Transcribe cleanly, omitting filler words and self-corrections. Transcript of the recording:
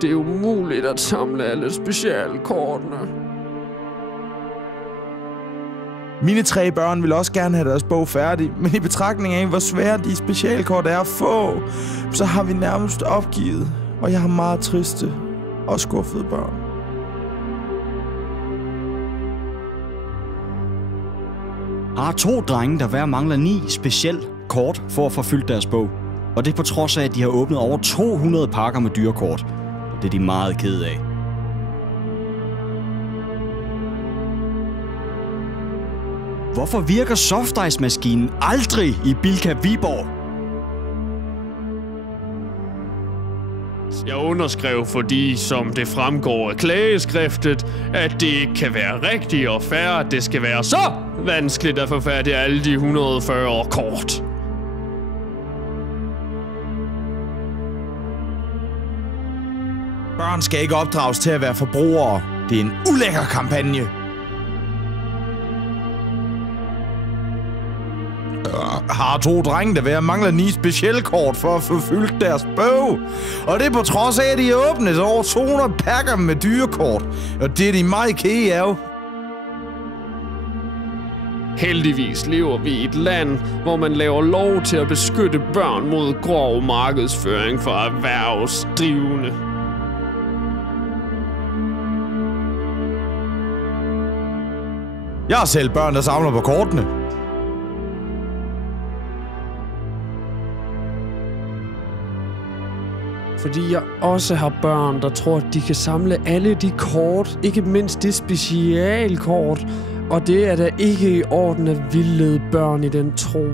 Det er umuligt at samle alle specialkortene. Mine 3 børn vil også gerne have deres bog færdig, men i betragtning af, hvor svære de specialkort er at få, så har vi nærmest opgivet, og jeg har meget triste og skuffede børn. Har 2 drenge, der hver mangler 9 specielt kort for at få fyldt deres bog. Og det er på trods af, at de har åbnet over 200 pakker med dyrekort. Det er de meget kede af. Hvorfor virker softice-maskinen aldrig i Bilka Viborg? Jeg underskrev, fordi som det fremgår af klageskriftet, at det ikke kan være rigtigt og fair, at det skal være så vanskeligt at få fat i alle de 140 kort. Børn skal ikke opdrages til at være forbrugere. Det er en ulækker kampagne. Har 2 drenge, der hver mangler 9 specialkort for at få fyldt deres bog. Og det er på trods af, at de åbnet over 200 pakker med dyrekort. Og det er de meget kede af. Heldigvis lever vi i et land, hvor man laver lov til at beskytte børn mod grov markedsføring for erhvervsdrivende. Jeg har selv børn, der samler på kortene. Fordi jeg også har børn, der tror, at de kan samle alle de kort, ikke mindst det specialkort. Og det er da ikke i orden at vildlede børn i den tro.